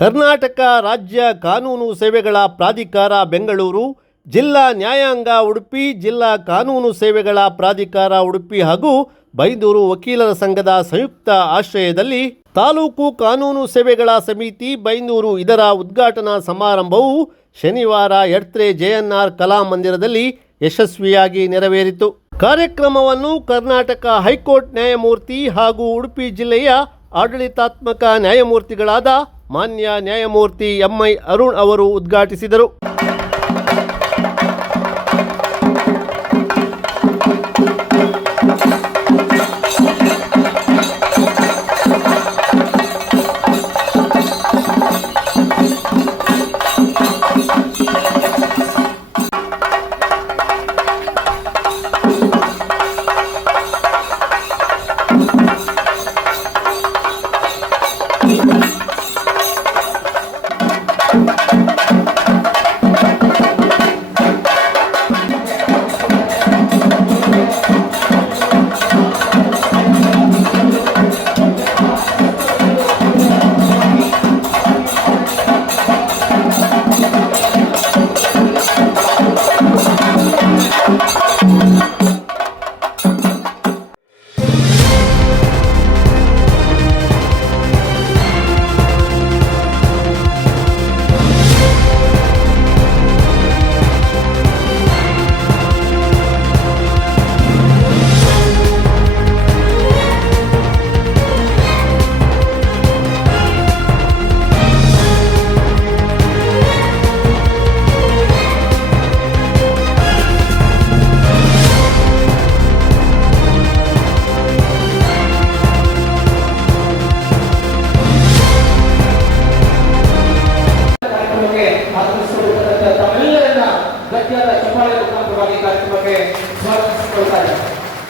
ಕರ್ನಾಟಕ ರಾಜ್ಯ ಕಾನೂನು ಸೇವೆಗಳ ಪ್ರಾಧಿಕಾರ ಬೆಂಗಳೂರು, ಜಿಲ್ಲಾ ನ್ಯಾಯಾಂಗ ಉಡುಪಿ, ಜಿಲ್ಲಾ ಕಾನೂನು ಸೇವೆಗಳ ಪ್ರಾಧಿಕಾರ ಉಡುಪಿ ಹಾಗೂ ಬೈಂದೂರು ವಕೀಲರ ಸಂಘದ ಸಂಯುಕ್ತ ಆಶ್ರಯದಲ್ಲಿ ತಾಲೂಕು ಕಾನೂನು ಸೇವೆಗಳ ಸಮಿತಿ ಬೈಂದೂರು ಇದರ ಉದ್ಘಾಟನಾ ಸಮಾರಂಭವು ಶನಿವಾರ ಎಡ್ತ್ರೆ ಜೆಎನ್ಆರ್ ಕಲಾಮಂದಿರದಲ್ಲಿ ಯಶಸ್ವಿಯಾಗಿ ನೆರವೇರಿತು. ಕಾರ್ಯಕ್ರಮವನ್ನು ಕರ್ನಾಟಕ ಹೈಕೋರ್ಟ್ ನ್ಯಾಯಮೂರ್ತಿ ಹಾಗೂ ಉಡುಪಿ ಜಿಲ್ಲೆಯ ಆಡಳಿತಾತ್ಮಕ ನ್ಯಾಯಮೂರ್ತಿಗಳಾದ ಮಾನ್ಯ ನ್ಯಾಯಮೂರ್ತಿ ಎಂಐ ಅರುಣ್ ಅವರು ಉದ್ಘಾಟಿಸಿದರು.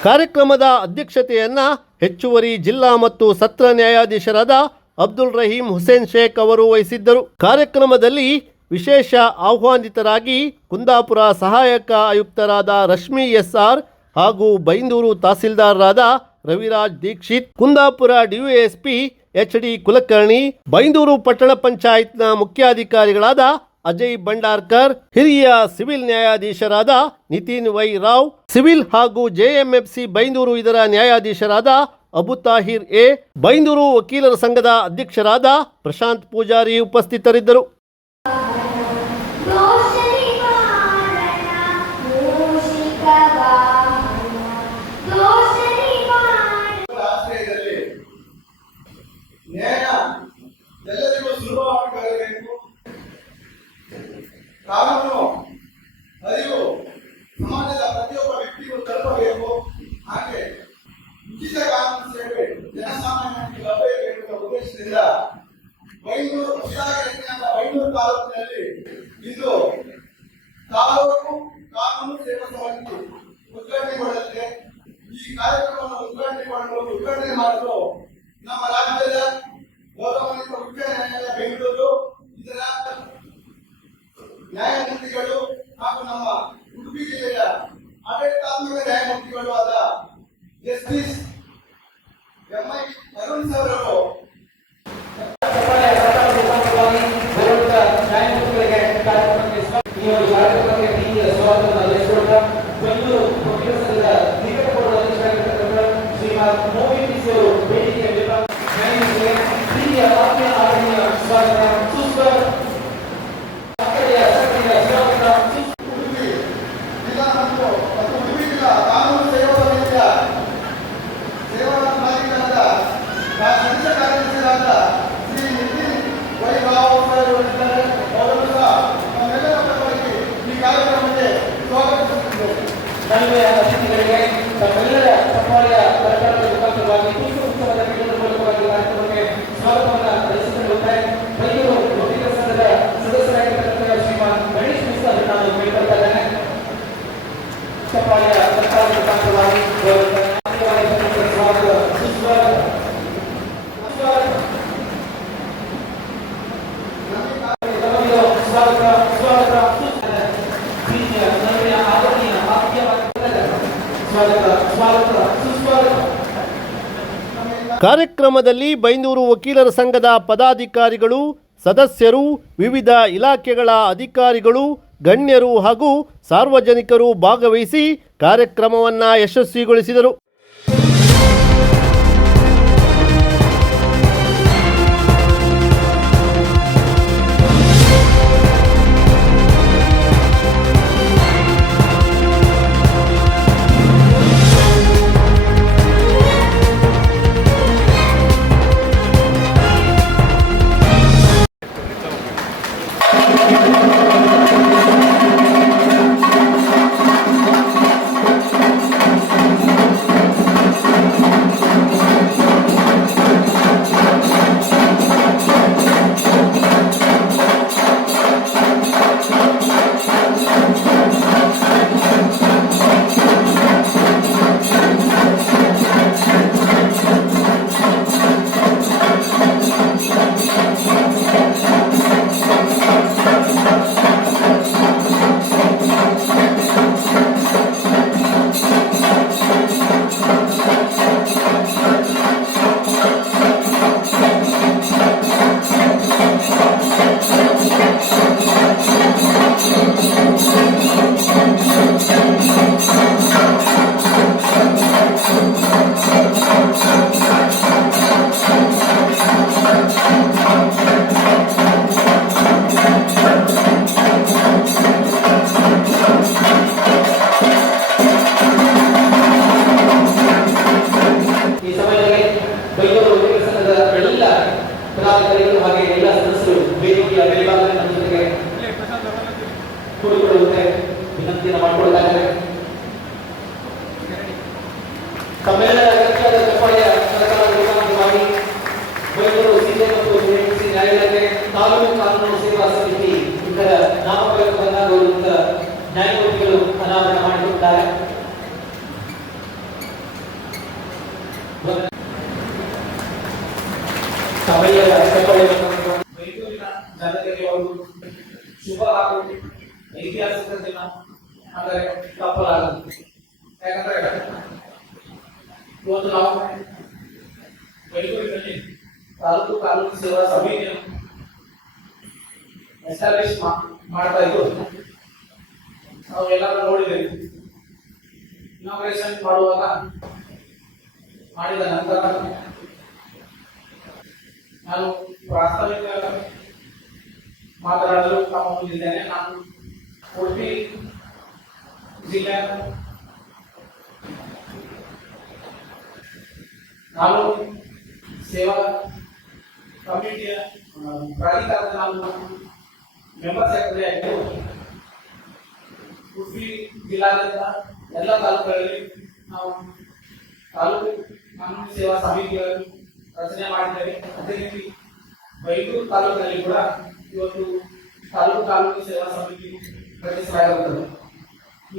ಕಾರ್ಯಕ್ರಮದ ಅಧ್ಯಕ್ಷತೆಯನ್ನ ಹೆಚ್ಚುವರಿ ಜಿಲ್ಲಾ ಮತ್ತು ಸತ್ರ ನ್ಯಾಯಾಧೀಶರಾದ ಅಬ್ದುಲ್ ರಹೀಂ ಹುಸೇನ್ ಶೇಖ್ ಅವರು ವಹಿಸಿದ್ದರು. ಕಾರ್ಯಕ್ರಮದಲ್ಲಿ ವಿಶೇಷ ಆಹ್ವಾನಿತರಾಗಿ ಕುಂದಾಪುರ ಸಹಾಯಕ ಆಯುಕ್ತರಾದ ರಶ್ಮಿ ಎಸ್ಆರ್ ಹಾಗೂ ಬೈಂದೂರು ತಹಸೀಲ್ದಾರರಾದ ರವಿರಾಜ್ ದೀಕ್ಷಿತ್, ಕುಂದಾಪುರ ಡಿವೈಎಸ್ಪಿ ಎಚ್ಡಿ ಕುಲಕರ್ಣಿ, ಬೈಂದೂರು ಪಟ್ಟಣ ಪಂಚಾಯತ್ನ ಮುಖ್ಯಾಧಿಕಾರಿಗಳಾದ ಅಜಯ್ ಭಂಡಾರ್ಕರ್, ಹಿರಿಯ ಸಿವಿಲ್ ನ್ಯಾಯಾಧೀಶರಾದ ನಿತಿನ್ ವೈ ರಾವ್, ಸಿವಿಲ್ ಹಾಗೂ ಜೆಎಂಎಫ್ಸಿ ಬೈಂದೂರು ಇದರ ನ್ಯಾಯಾಧೀಶರಾದ ಅಬು ತಾಹಿರ್ ಎ, ಬೈಂದೂರು ವಕೀಲರ ಸಂಘದ ಅಧ್ಯಕ್ಷರಾದ ಪ್ರಶಾಂತ್ ಪೂಜಾರಿ ಉಪಸ್ಥಿತರಿದ್ದರು. ಕಾನೂನು ಅರಿವು ಸಮಾಜದ ಪ್ರತಿಯೊಬ್ಬ ವ್ಯಕ್ತಿಗೂ ತಲುಪಬೇಕು. ಹಾಗೆ ಉಚಿತ ಕಾನೂನು ಸೇವೆ ಜನಸಾಮಾನ್ಯರಿಗೆ ಲಭ್ಯಬೇಕು ಎಂಬ ಉದ್ದೇಶದಿಂದ ಬೈಂದೂರು ಬೈಂದೂರು ತಾಲೂಕಿನಲ್ಲಿ ಇಂದು ತಾಲೂಕು ಕಾನೂನು ಸೇವಾ ಸಮಿತಿ ಉದ್ಘಾಟನೆಗೊಳ್ಳಲಿದೆ. ಈ ಕಾರ್ಯಕ್ರಮವನ್ನು ಉದ್ಘಾಟನೆ ಮಾಡಲು ನಮ್ಮ ರಾಜ್ಯದ ಗೌರವಾನ್ವಿತ ಉಚ್ಚ ನ್ಯಾಯಾಲಯ ಬೆಂಗಳೂರು ಇದರ ನ್ಯಾಯಮೂರ್ತಿಗಳು ಹಾಗೂ ನಮ್ಮ ಉಡುಪಿ ಜಿಲ್ಲೆಯ ಆಡಳಿತಾತ್ಮಕ ನ್ಯಾಯಮೂರ್ತಿಗಳು ಆದ ಜಸ್ಟಿಸ್ ಎಂಐ ಅರುಣ್ ಸರ್ ಅವರು ತಮ್ಮೆಲ್ಲರ ಸಫಾಯ ಸರ್ಕಾರದ ಮುಖಾಂತರವಾಗಿ ಉತ್ಸವದ ಮೂಲಕವಾಗಿ ಕಾರ್ಯಕ್ರಮಕ್ಕೆ ಸ್ವಾಗತವನ್ನು ನಡೆಸಿಕೊಳ್ಳುತ್ತಾರೆ. ಬೈಂದೂರು ವಕೀಲರ ಸಂಘದ ಸದಸ್ಯರಾಗಿರ್ತಕ್ಕಂಥ ಶ್ರೀಮಾನ್ ಗಣೇಶ್ ಮಿಶ್ರಾ ನಾನು ಕೇಳ್ಕೊಳ್ತಾ ಇದ್ದೇನೆ. ಸಫಾಯ ಸರ್ಕಾರದ ಮುಖಾಂತರವಾಗಿ ಕಾರ್ಯಕ್ರಮದಲ್ಲಿ ಬೈಂದೂರು ವಕೀಲರ ಸಂಘದ ಪದಾಧಿಕಾರಿಗಳು, ಸದಸ್ಯರು, ವಿವಿಧ ಇಲಾಖೆಗಳ ಅಧಿಕಾರಿಗಳು, ಗಣ್ಯರು ಹಾಗೂ ಸಾರ್ವಜನಿಕರು ಭಾಗವಹಿಸಿ ಕಾರ್ಯಕ್ರಮವನ್ನು ಯಶಸ್ವಿಗೊಳಿಸಿದರು. ವಿನಂತಿಯನ್ನು ಮಾಡಿಕೊಳ್ಳಲಾಗಿದೆ. ತಮ್ಮೆಲ್ಲರ ಅಗತ್ಯವಾದ ಚಪ್ಪಾಳೆಯ ಸರಕಾರವಾಗಿ ಬೆಂಗಳೂರು ಸಿಟಿ ಮತ್ತು ಎಪಿಸಿ ನ್ಯಾಯಾಲಯಕ್ಕೆ ತಾಲೂಕು ಕಾನೂನು ಸೇವಾ ಸಮಿತಿ ಇದರ ನಾಮಫಲಕವನ್ನು ಗೌರವಿತ ನ್ಯಾಯಮೂರ್ತಿಗಳು ಅನಾವರಣ ಮಾಡಿರುತ್ತಾರೆ. ತಮ್ಮೆಲ್ಲರ ಚಪ್ಪಾಳೆಯನ್ನು ಬೆಂಗಳೂರಿನ ಜನತೆಗೆ ಒಂದು ಶುಭ ಹಾಗೂ ಐತಿಹಾಸಿಕ ದಿನ ಅಂದರೆ ತಪ್ಪಲಾಗದು. ಯಾಕಂದ್ರೆ ಇವತ್ತು ನಾವು ಬೆಂಗಳೂರಿನಲ್ಲಿ ತಾಲೂಕು ಕಾನೂನು ಸೇವಾ ಸಮಿತಿಯನ್ನು ಎಸ್ಟಾಬ್ಲಿಷ್ ಮಾಡ್ತಾ ಇದ್ದು ನಾವು ಎಲ್ಲರೂ ನೋಡಿದ್ದೇವೆ. ಇನಾಗ್ರೇಷನ್ ಮಾಡುವಾಗ ಮಾಡಿದ ನಂತರ ನಾನು ಪ್ರಾಸ್ತಾವಿಕ ಮಾತನಾಡಲು ತಮ್ಮ ಮುಂದಿದ್ದೇನೆ. ನಾನು ಉಡುಪಿ ಜಿಲ್ಲೆ ನಾನು ಸೇವಾ ಕಮಿಟಿಯ ಪ್ರಾಧಿಕಾರದ ನಾನು ಮೆಂಬರ್ ಸೆಕ್ರೆಟರಿ ಆಯಿತು. ಉಡುಪಿ ಜಿಲ್ಲಾದ್ಯಂತ ಎಲ್ಲ ತಾಲೂಕುಗಳಲ್ಲಿ ನಾವು ತಾಲೂಕು ಕಾನೂನು ಸೇವಾ ಸಮಿತಿಗಳನ್ನು ರಚನೆ ಮಾಡಿದ್ದೇವೆ. ಅದೇ ರೀತಿ ಬೆಂಗಳೂರು ತಾಲೂಕಿನಲ್ಲಿ ಕೂಡ ಇವತ್ತು ತಾಲೂಕು ಕಾನೂನು ಸೇವಾ ಸಮಿತಿ ರಚಿಸಲಾಗಿರುತ್ತದೆ.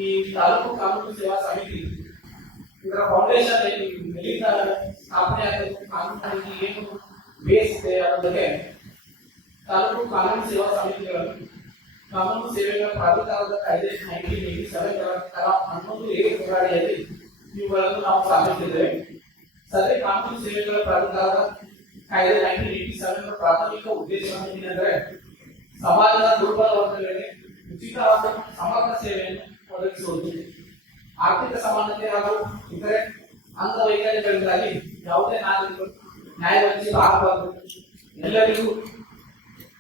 ಈ ತಾಲೂಕು ಕಾನೂನು ಸೇವಾ ಸಮಿತಿ ಇದರ ಫೌಂಡೇಶನ್ ಎಲ್ಲಿಂದ ಸ್ಥಾಪನೆ ಆಗಬೇಕು, ಕಾನೂನಿನಲ್ಲಿ ಏನು ಬೇಸ್ ಇದೆ ಅನ್ನೋದಕ್ಕೆ ತಾಲೂಕು ಕಾನೂನು ಸೇವಾ ಸಮಿತಿಗಳನ್ನು ಕಾನೂನು ಸೇವೆಗಳ ಪ್ರಾಧಿಕಾರದ ಕಾಯ್ದೆ 1987 ಕಲಂ 11A ಅಡಿಯಲ್ಲಿ ಇವುಗಳನ್ನು ನಾವು ಸ್ಥಾಪಿಸಿದ್ದೇವೆ. ಸದ್ಯ ಕಾನೂನು ಸೇವೆಗಳ ಪ್ರಾಧಿಕಾರದ ಕಾಯ್ದೆ 1987 ಪ್ರಾಥಮಿಕ ಉದ್ದೇಶವನ್ನು ಏನೆಂದರೆ ಸಮಾಜದ ದುರ್ಬಲ ವರ್ಗಗಳಿಗೆ ಉಚಿತ ಹಾಗೂ ಸಮಗ್ರ ಸೇವೆಯನ್ನು ಒದಗಿಸುವುದು, ಆರ್ಥಿಕ ಸಮಾನತೆ ಹಾಗೂ ಇತರೆ ಅಂಗವೈಕಲ್ಯಗಳಿಂದಾಗಿ ಯಾವುದೇ ನಾಗರಿಕರು ನ್ಯಾಯವಂಚಿತ ಆಗಬಾರದು, ಎಲ್ಲರಿಗೂ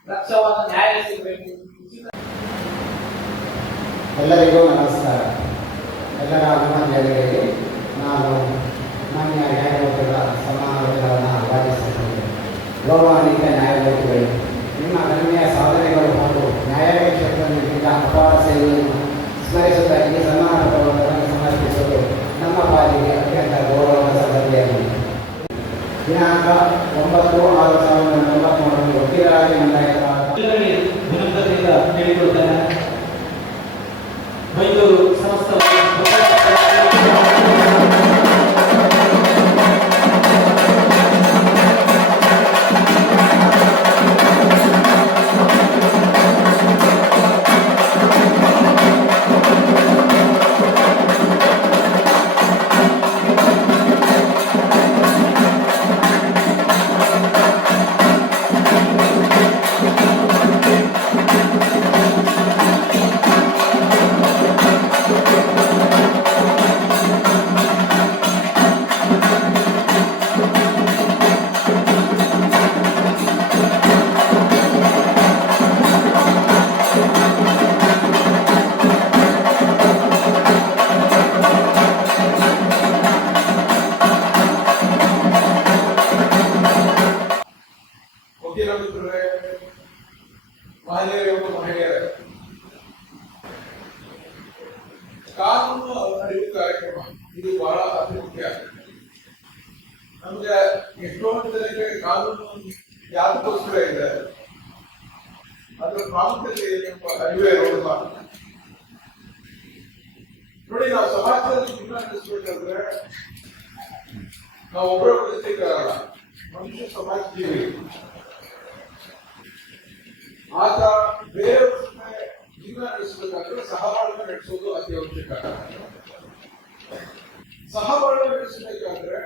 ದಕ್ಷವಾದ ನ್ಯಾಯ ಸಿಗಬೇಕು. ಎಲ್ಲರಿಗೂ ನಮಸ್ಕಾರ. ಎಲ್ಲರ ಅಭಿಮಾನಿಗಳಿಗೆ ನಾನು ಮಾನ್ಯ ನ್ಯಾಯಮೂರ್ತಿಗಳ ಸಮಾವೇಶಗಳನ್ನು ವಾದಿಸುತ್ತೇನೆ. ಗೌರವಾನ್ವಿತ ನ್ಯಾಯಮೂರ್ತಿಗಳು, ನಿಮ್ಮ ಗಣನೀಯ ಸಾಧನೆಗಳು ಹಾಗೂ ನ್ಯಾಯಾಲಯ ಕ್ಷೇತ್ರದಿಂದ ಅಪಾರ ಸೇವೆಯನ್ನು ಸ್ಮರಿಸುತ್ತಾ ಈ ಸನ್ಮಾನ ಪತ್ರವನ್ನು ಸಮರ್ಪಿಸುವುದು ನಮ್ಮ ಪಾಲಿಗೆ ಅತ್ಯಂತ ಗೌರವದ ಸಂಗತಿಯಾಗಿದೆ. ದಿನಾಂಕ 9/6/1993 ವಕೀಲರಾಗಿ ವಿನಮ್ರತೆಯಿಂದ ಹೇಳಿಕೊಳ್ತೇನೆ. ಬೆಂಗಳೂರು ಸಮಸ್ತ ಮಹಿಳೆಯರು ಮತ್ತು ಮಹಿಳೆಯರ ಕಾನೂನು ಅರಿವು ಕಾರ್ಯಕ್ರಮ ಇದು ಬಹಳ ಅತಿ ಮುಖ್ಯ. ನಮ್ಗೆ ಎಷ್ಟೊಂದು ಜನಕ್ಕೆ ಕಾನೂನು ಯಾವ್ದಕ್ಕೋಸ್ಕರ ಇದೆ ಅದ್ರ ಪ್ರಾಮುಖ್ಯತೆ ಅರಿವೇ ಇರೋದಿಲ್ಲ. ನೋಡಿ, ನಾವು ಸಮಾಜದಲ್ಲಿ ಜೀವನ ನಡೆಸಬೇಕಾದ್ರೆ ನಾವು ಒಬ್ಬರ ನಡೆಸಲಿಕ್ಕಾಗಲ್ಲ. ಮನುಷ್ಯ ಸಮಾಜ ಜೀವಿ. ಆತ ಬೇರೆಯವ್ರ ಜೊತೆ ಜೀವನ ನಡೆಸಬೇಕಾದ್ರೆ ಸಹಬಾಳ್ವೆ ನಡೆಸೋದು ಅತಿ ಅವಶ್ಯಕ. ಸಹಬಾಳ್ವೆ ನಡೆಸಬೇಕಾದ್ರೆ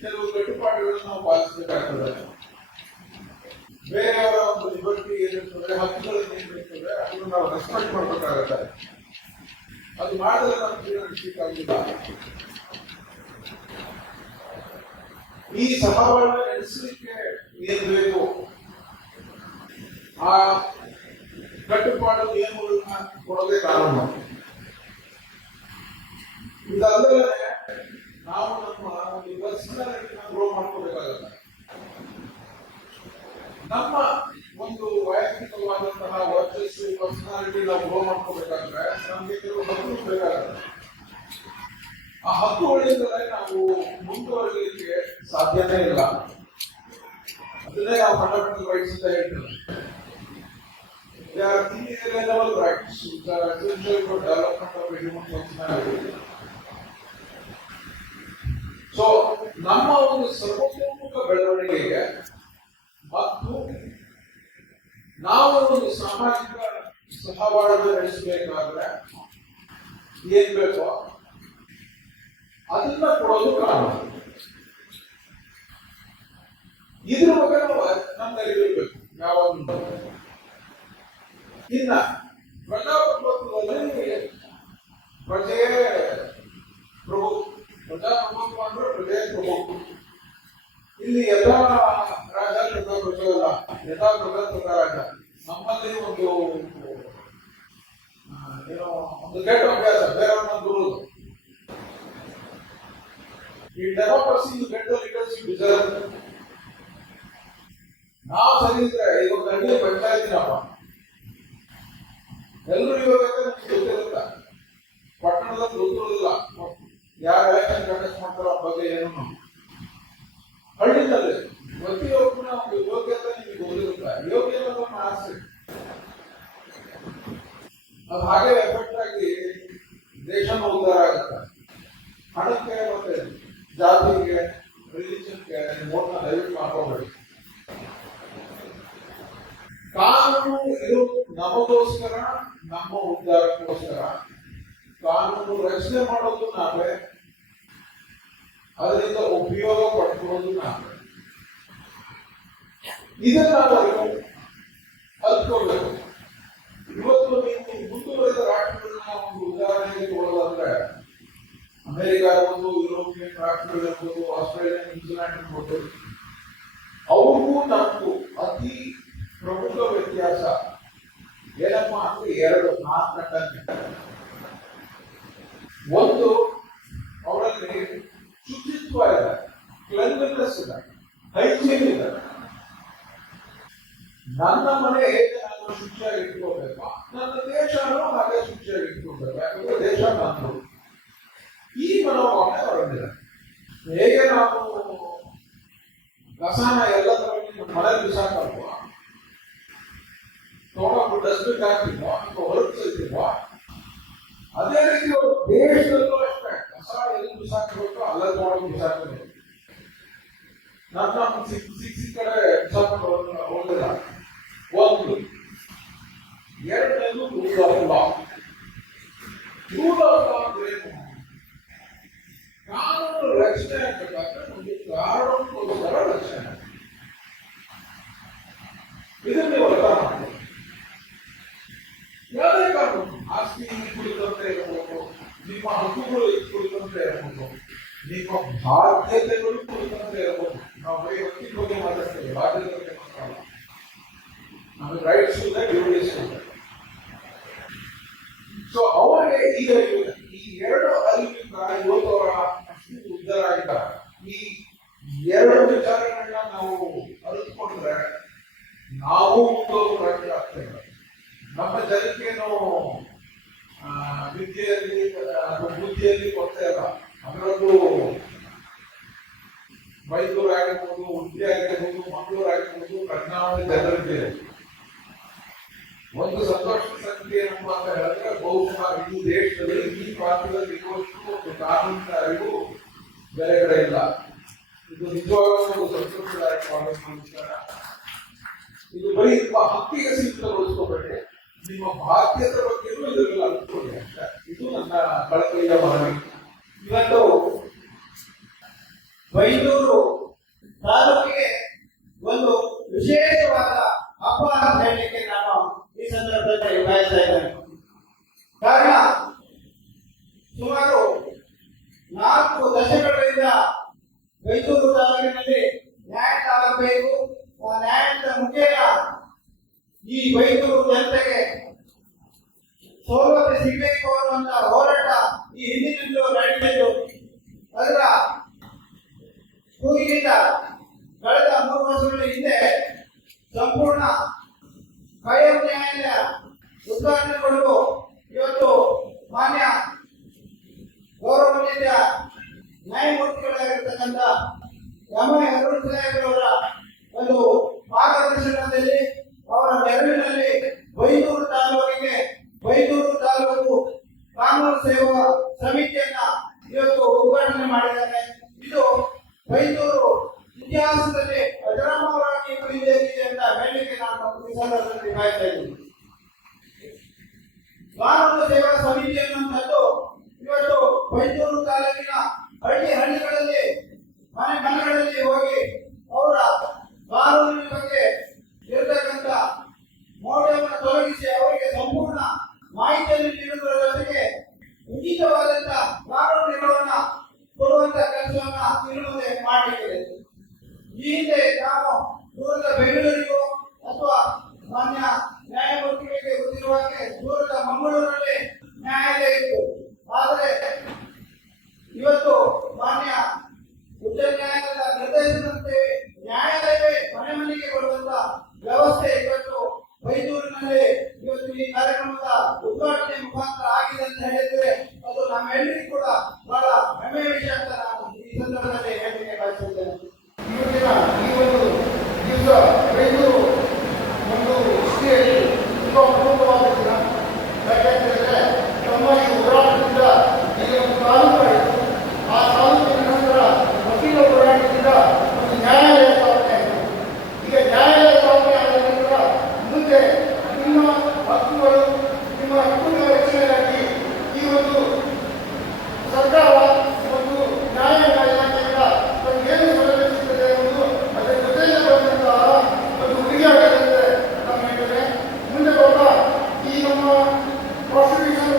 ಕೆಲವು ಕಟ್ಟುಪಾಡುಗಳನ್ನು ನಾವು ಪಾಲಿಸಬೇಕಾಗ್ತದೆ. ಬೇರೆಯವರ ಒಂದು ಲಿಬರ್ಟಿ ಏನಿರ್ತದೆ, ಹಕ್ಕುಗಳನ್ನು ಏನಿರ್ತದೆ ಅದನ್ನು ನಾವು ರೆಸ್ಪೆಕ್ಟ್ ಮಾಡಬೇಕಾಗತ್ತೆ. ಅದು ಮಾಡಿದ್ರೆ ನಾವು ಜೀವನ ನಡೆಸಲಿಕ್ಕಾಗಿಲ್ಲ. ಈ ಸಹಬಾಳ್ವೆ ನಡೆಸಲಿಕ್ಕೆ ಏನ್ ಬೇಕು ಆ ಕಟ್ಟುಪಾಡು ನಿಯಮಗಳನ್ನ ಕೊಡೋದೇ ಕಾನೂನು. ಇದಲ್ಲದೆ ನಾವು ನಮ್ಮ ಒಂದು ಪರ್ಸನಾಲಿಟಿನ ಗ್ರೋ ಮಾಡ್ಕೋಬೇಕಾಗತ್ತೆ. ನಮ್ಮ ಒಂದು ವೈಯಕ್ತಿಕವಾದಂತಹ ವರ್ಚಸ್ಸು ಪರ್ಸನಾಲಿಟಿ ನಾವು ಗ್ರೋ ಮಾಡ್ಕೋಬೇಕಾದ್ರೆ ನಮ್ಗೆ ಕೆಲವು ಹಕ್ಕು ಬೇಕಾಗುತ್ತೆ. ಆ ಹಕ್ಕುಗಳಿಂದಲೇ ನಾವು ಮುಂದುವರಿಲಿಕ್ಕೆ ಸಾಧ್ಯನೇ ಇಲ್ಲ. ಅದನ್ನೇ ನಾವು ಫಂಡಮೆಂಟಲ್ ರೈಟ್ಸ್ ಅಂತ ಹೇಳ್ತೇವೆ. They are inalienable rights which are essential for development of a human personality. So, ನಮ್ಮ ಒಂದು ಸರ್ವತೋಮುಖ ಬೆಳವಣಿಗೆಗೆ ಮತ್ತು ನಾವು ಒಂದು ಸಾಮಾಜಿಕ ಸಹಬಾಳ್ವೆ ನಡೆಸಬೇಕಾದ್ರೆ ಏನ್ ಬೇಕೋ ಅದನ್ನ ಕೊಡೋದು ಕಾನೂನು. ಇದ್ರ ಬಗ್ಗೆ ನಾವು ನಮ್ಗೆ ಅರಿವಿರ್ಬೇಕು ಯಾವಾಗ. ಇನ್ನ ಪ್ರಜಾಪ್ರಭುತ್ವದಲ್ಲಿ ಪ್ರಜೆಯೇ ಪ್ರಭು. ಪ್ರಜಾಪ್ರಭುತ್ವ ಅಂದ್ರೆ ಪ್ರಜೆಯೇ ಪ್ರಭು. ಇಲ್ಲಿ ಯಥಾ ರಾಜ ತಥಾ ಪ್ರಜೆ ಅಲ್ಲ, ಯಥಾ ಪ್ರಜಾ ತಥಾ ರಾಜ. ನಮ್ಮಲ್ಲಿ ಒಂದು ಏನೋ ಒಂದು ಕೆಟ್ಟ ಅಭ್ಯಾಸ, ಬೇರೆಯವ್ರನ್ನ ದೂರುವುದು. ಈ democracy you get the leaders you deserve. ನಾವು ಸರಿ ಇದ್ರೆ ಇವಾಗ ಹಳ್ಳಿ ಪಂಚಾಯತಿನಪ್ಪ ಎಲ್ಲರೂ ಇವಾಗ ಗೊತ್ತಿರುತ್ತ, ಪಟ್ಟಣದಲ್ಲಿ ಗೊತ್ತಿರೋದಿಲ್ಲ ಯಾರು ಎಲೆಕ್ಷನ್ ಕಂಡಕ್ಟ್ ಮಾಡ್ತಾರೋ ಆ ಬಗ್ಗೆ ಏನು. ಹಳ್ಳಿನಲ್ಲಿ ಪ್ರತಿಯೊಬ್ಬನ ಒಂದು ಯೋಗ್ಯತೆ ನಿಮಗೆ ಗೊತ್ತಿರುತ್ತೆ. ಯೋಗ್ಯತೆ ನಮ್ಮ ಆಸೆ ಅದು ಹಾಗೆ ಎಫೆಕ್ಟ್ ಆಗಿ ದೇಶನ ಉದ್ಧಾರ ಆಗುತ್ತೆ. ಹಣಕ್ಕೆ ಮತ್ತೆ ಜಾತಿಗೆ ರಿಲಿಜನ್ಗೆ ಮೋಟನ ದಯವಿಟ್ಟು ಮಾಡ್ಕೋಬೇಡಿ. ಕಾನೂನು ಇರೋದು ನಮಗೋಸ್ಕರ, ನಮ್ಮ ಉದ್ಧಾರಕ್ಕೋಸ್ಕರ. ಕಾನೂನು ರಚನೆ ಮಾಡೋದು ನಾವೇ, ಅದರಿಂದ ಉಪಯೋಗ ಪಡ್ಕೊಳ್ಳೋದು ನಾವೇ. ಇದನ್ನ ನಾವು ಅಲ್ಕೋಬೇಕು. ಇವತ್ತು ನೀವು ಮುಂದುವರೆದ ರಾಷ್ಟ್ರಗಳನ್ನ ಒಂದು ಉದಾಹರಣೆಗೆ ಕೊಡೋದಂದ್ರೆ ಅಮೆರಿಕ ಇರ್ಬೋದು, ಯುರೋಪಿಯನ್ ರಾಷ್ಟ್ರಗಳಿರ್ಬೋದು, ಆಸ್ಟ್ರೇಲಿಯಾ, ನ್ಯೂಜಿಲ್ಯಾಂಡ್ ಇರ್ಬೋದು, ಅವ್ರಿಗೂ ನಮಗೂ ಅತಿ ಪ್ರಮುಖ ವ್ಯತ್ಯಾಸ ಏನಪ್ಪ ಅಂದ್ರೆ ಎರಡು ಮಾತನಾಡಂತೆ. ಒಂದು, ಅವರಲ್ಲಿ ಶುಚಿತ್ವ ಇದೆ, ಕ್ಲೆನ್ಲಿನೆಸ್ ಇದೆ, ಹೈಜೀನ್ ಇದೆ. ನನ್ನ ಮನೆ ಹೇಗೆ ನಾನು ಶುಚಿಯಾಗಿ ಇಟ್ಕೋಬೇಕು, ನನ್ನ ದೇಶನೂ ಹಾಗೆ ಶುಚಿಯಾಗಿ ಇಟ್ಕೋಬೇಕು. ಯಾಕಂದ್ರೆ ದೇಶ ನಂದು. ಈ ಮನೋಭಾವನೆ ಹೊರಗಿದೆ. ಹೇಗೆ ನಾವು ಕಸಾನ ಎಲ್ಲ ತರ ಮನೆಯಲ್ಲಿ ಬಿಸಾಕಲ್ವ, ತಗೊಂಡು ಡಸ್ಟ್ಬಿನ್ ಹಾಕಿದ್ವೋ ಅಥವಾ ಹೊರಡಿಸಿದ್ವೋ, ಅದೇ ರೀತಿ ಅವರು ದೇಶದಲ್ಲೂ ಅಷ್ಟೇ ಕಸ ಎಲ್ಲಿ ಬಿಸಾಕಬೇಕು ಅಲ್ಲ ತಗೊಂಡು ಬಿಸಾಕಬೇಕು. ನಮ್ಮ ಸಿಕ್ಸಿ ಕಡೆ ಬಿಸಾಕೊಂಡು ಹೋಗಿಲ್ಲ. ಒಂದು, ಎರಡನೇದು rule of law. Rule of law ಅಂದ್ರೆ ಕಾನೂನು ರಚನೆ ಆಗಬೇಕಾದ್ರೆ ಒಂದು ಕಾನೂನಿಗೋಸ್ಕರ ರಚನೆ. ಇದನ್ನ ನೀವು ಅರ್ಥ ಮಾಡಬೇಕು. ಯಾವುದೇ ಕಾನೂನು, ಆಸ್ತಿ ಕುರಿತಂತೆ ಇರಬಹುದು, ನಿಮ್ಮ ಹಕ್ಕುಗಳು ಕುರಿತಂತೆ ಇರಬಹುದು, ನಿಮ್ಮ ಬಾಧ್ಯತೆಗಳು ಕುರಿತಂತೆ ಇರಬಹುದು. ನಾವು ಬರೀ ವ್ಯಕ್ತಿ ಬಗ್ಗೆ ಮಾತಾಡ್ತೇವೆ, ಬಾಧ್ಯತೆ ಬಗ್ಗೆ ಮಾತಾಡಲ್ಲ. ನಮಗೆ ರೈಟ್ಸ್ ಇದೆ, ಡ್ಯೂಟೀಸ್ ಇದೆ. ಸೊ ಅವರಿಗೆ ಈಗ ಈ ಎರಡು ಅರಿವಿಂದ ಇವತ್ತು ಅವರ ಅಷ್ಟು ಉದ್ಧಾರ ಆಗಿದ್ದಾರೆ. ಈ ಎರಡು ವಿಚಾರಗಳನ್ನ ನಾವು ಅರಿತುಕೊಂಡ್ರೆ ನಾವು ಮುಂದೋಗಿ ಆಗ್ತೇವೆ. ಜನರಿದ್ದೇನೆ. ಒಂದು ಸಂತೋಷದ ಸಂಗತಿ ಏನಪ್ಪ ಅಂತ ಹೇಳಿದ್ರೆ ಬಹುಶಃ ಈ ದೇಶದಲ್ಲಿ ಈ ಪ್ರಾಂತ್ಯದಲ್ಲಿ ಇರುವಷ್ಟು ಒಂದು ಕಾನೂನಿನ ಅರಿವು ಬೇರೆ ಕಡೆ ಇಲ್ಲ. ಇದು ನಿಜವಾಗ್ಲೂ ಸಂತೋಷದಾಯಕವಾದ ವಿಚಾರ. ಇದು ಬರೀ ನಿಮ್ಮ ಹಕ್ಕಿಗೆ ಸೀಮಿತಗೊಳಿಸ್ಕೋಬೇಡಿ, ನಿಮ್ಮ ಬಾಧ್ಯತೆ ಬಗ್ಗೆಯೂ ಇದರಲ್ಲಿ ಅನುಕೂಲ ಅಷ್ಟೇ. ಇದು ನನ್ನ ಕಳಕಳಿಯ ಮನವಿ. ಇವತ್ತು ಬೈಂದೂರು ತಾಲೂಕಿಗೆ ಒಂದು ವಿಶೇಷವಾದ ಹಬ್ಬ ಅಂತ ಹೇಳಲಿಕ್ಕೆ ನಾನು ಈ ಸಂದರ್ಭದಲ್ಲಿ ಬಯಸ್ತಾ ಇದ್ದೇನೆ. ಕಾರಣ ಸುಮಾರು 4 ದಶಕಗಳಿಂದ ಬೈಂದೂರು ತಾಲೂಕಿನಲ್ಲಿ ನ್ಯಾಯ ಆಗಬೇಕು, ಆ ನ್ಯಾಯದ ಮುಖೇನ ಈ ಬೈಂದೂರು ಜನತೆಗೆ ಸೌಲಭ್ಯ ಸಿಗಬೇಕು ಅನ್ನುವಂತ ಹೋರಾಟ ಈ ಹಿಂದಿನಿಂದಲೂ ನಡೆದಿದ್ದು. ಅದರ ಕೂಗಿನಿಂದ ಕಳೆದ 3 ವರ್ಷಗಳ ಹಿಂದೆ ಸಂಪೂರ್ಣ ಕಾಯಂ ನ್ಯಾಯಾಲಯ ಉದ್ಘಾಟನೆಗೊಂಡು ಇವತ್ತು ಮಾನ್ಯ ಗೌರವಾನ್ವಿತ ನ್ಯಾಯಮೂರ್ತಿಗಳಾಗಿರ್ತಕ್ಕಂಥ ಎಂ.ಐ. ಅರುಣ್ ಸಾಹೇಬ್ರವರ ಒಂದು ಮಾರ್ಗದರ್ಶನದಲ್ಲಿ ಅವರ ನೆರವಿನಲ್ಲಿ ಬೈಂದೂರು ತಾಲೂಕು ಕಾನೂನು ಸೇವಾ ಸಮಿತಿಯನ್ನ ಇವತ್ತು ಉದ್ಘಾಟನೆ ಮಾಡಿದ್ದಾರೆ. ಇದು ಬೈಂದೂರು ಇತಿಹಾಸದಲ್ಲಿ ಅಜರಾಮರವಾಗಿ ಉಳಿದಿದೆ ಅಂತ ಹೇಳಲಿಕ್ಕೆ ನಾನು ಈ ಸಂದರ್ಭದಲ್ಲಿ ಬಯಸ್ತಾ ಇದ್ದೀನಿ. ಕಾನೂನು ಸೇವಾ ಸಮಿತಿ ಅನ್ನುವಂಥದ್ದು ಇವತ್ತು ಬೈಂದೂರು ತಾಲೂಕಿನ ಹಳ್ಳಿಗಳಲ್ಲಿ ಮನೆಗಳಲ್ಲಿ ಹೋಗಿ ಅವರ ಕಾನೂನಿನ ಬಗ್ಗೆ ಇರತಕ್ಕಂಥ ಮೌಲ್ಯವನ್ನು ತೊಲಗಿಸಿ ಅವರಿಗೆ ಸಂಪೂರ್ಣ ಮಾಹಿತಿಯನ್ನು ನೀಡುವುದರ ಜೊತೆಗೆ ಉಚಿತವಾದಂತ ಕಾನೂನುಗಳನ್ನ ಕೊಡುವಂತ ಕೆಲಸವನ್ನ ಇರುವುದೇ ಮಾಡಲಿದೆ. ಈ ಹಿಂದೆ ನಾವು ದೂರದ ಬೆಂಗಳೂರಿಗೂ ಅಥವಾ ಮಾನ್ಯ ನ್ಯಾಯಮೂರ್ತಿಗಳಿಗೆ ಗೊತ್ತಿರುವ ಹಾಗೆ ದೂರದ ಮಂಗಳೂರಿನಲ್ಲಿ ನ್ಯಾಯಾಲಯ ಇತ್ತು. ಆದರೆ ಇವತ್ತು ಮಾನ್ಯ ಉಚ್ಚ ನ್ಯಾಯಾಲಯದ ನಿರ್ದೇಶನದಂತೆ ನ್ಯಾಯಾಲಯವೇ ಮನೆಗೆ ಕೊಡುವಂತ ವ್ಯವಸ್ಥೆ ಇವತ್ತು ಬೈಂದೂರಿನಲ್ಲಿ ಇವತ್ತು ಈ ಕಾರ್ಯಕ್ರಮದ ಉದ್ಘಾಟನೆ ಮುಖಾಂತರ ಆಗಿದೆ ಅಂತ ಹೇಳಿದ್ರೆ ಅದು ನಮ್ಮೆಲ್ಲರಿಗೂ ಕೂಡ ಬಹಳ ಹೆಮ್ಮೆಯ ವಿಷಯ ಅಂತ ನಾನು ಈ ಸಂದರ್ಭದಲ್ಲಿ ಹೇಳಲಿಕ್ಕೆ ಬಯಸುತ್ತೇನೆ. ಇವತ್ತಿನ ಈ ಒಂದು ದಿವಸ ಬೈಂದೂರು ಒಂದು ಹಿಸ್ಟ್ರಿಯಲ್ಲಿ ತುಂಬಾ ಪ್ರಮುಖವಾದ ದಿನ. ಯಾಕೆಂತಂದ್ರೆ ನಮ್ಮ ಈ ಹೋರಾಟದಿಂದ ಇಲ್ಲಿ ಒಂದು ತಾಲೂಕು ಆಯಿತು. ಆ ತಾಲೂಕಿನ ನಂತರ ವಕೀಲ ಹೋರಾಟದಿಂದ ಒಂದು ನ್ಯಾಯಾಲಯ ಸ್ಥಾಪನೆ ಆಯಿತು. ಈಗ ನ್ಯಾಯಾಲಯ ಸ್ಥಾಪನೆ ಆದ ನಂತರ ಮುಂದೆ ನಿಮ್ಮ ಹಕ್ಕುಗಳು, ನಿಮ್ಮ ಹಕ್ಕುಗಳ ರಕ್ಷಣೆಗಾಗಿ ಈ ಒಂದು ಸರ್ಕಾರ ಒಂದು ನ್ಯಾಯಾಂಗ ಇಲಾಖೆಯಿಂದ ಏನು ಸೌಲಭ್ಯ ಸಿಗ್ತದೆ ಎಂಬುದು ಅದರ ಜೊತೆಯಲ್ಲಿ ಬಂದಂತಹ ಒಂದು ಹುಡುಗಿಯಾಗದಂತೆ ನಮ್ಮ ಹೇಳಿದರೆ ಮುಂದೆ ಹೋದ ಈ ನಮ್ಮ ಪ್ರಾಸಿಕ್ಯೂಷನ್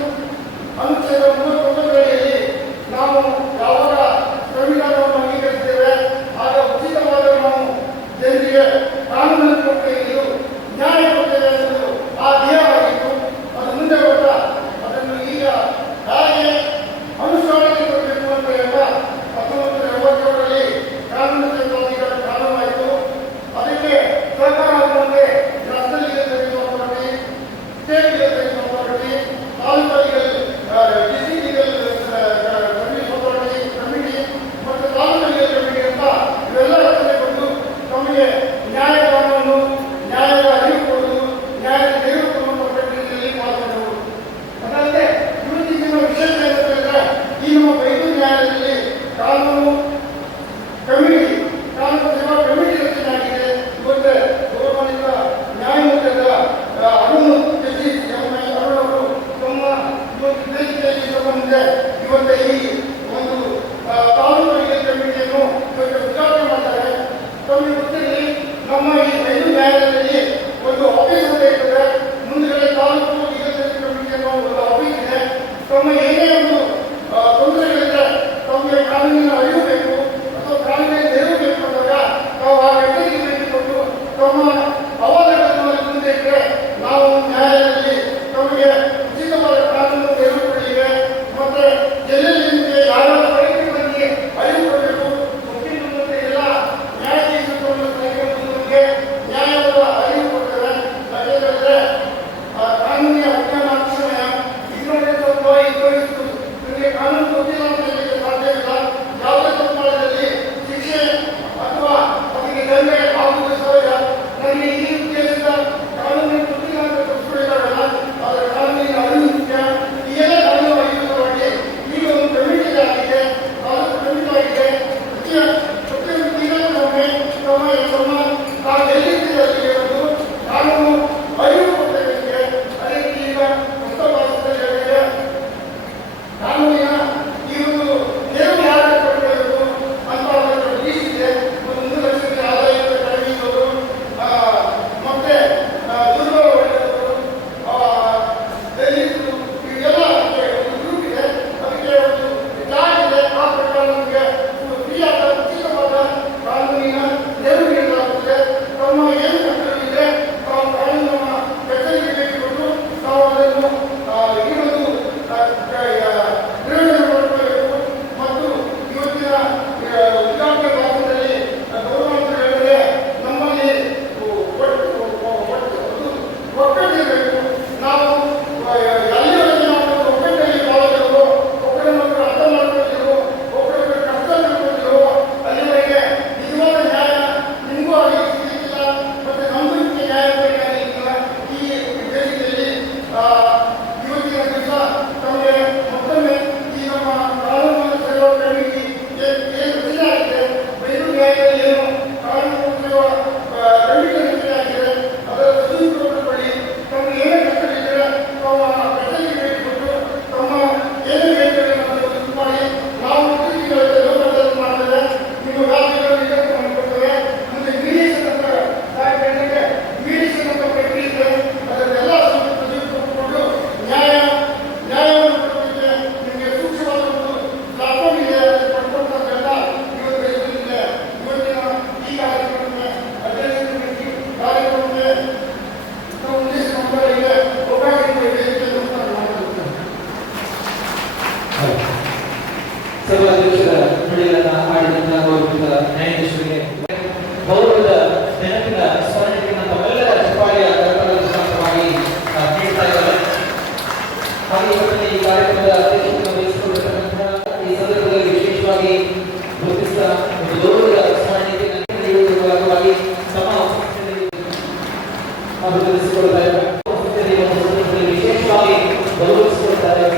ಗೌರವಿಸಿಕೊಳ್ತಾ ಇದ್ದಾರೆ. ವಿಶೇಷವಾಗಿ ಗೌರವಿಸಿಕೊಳ್ತಾರೆ.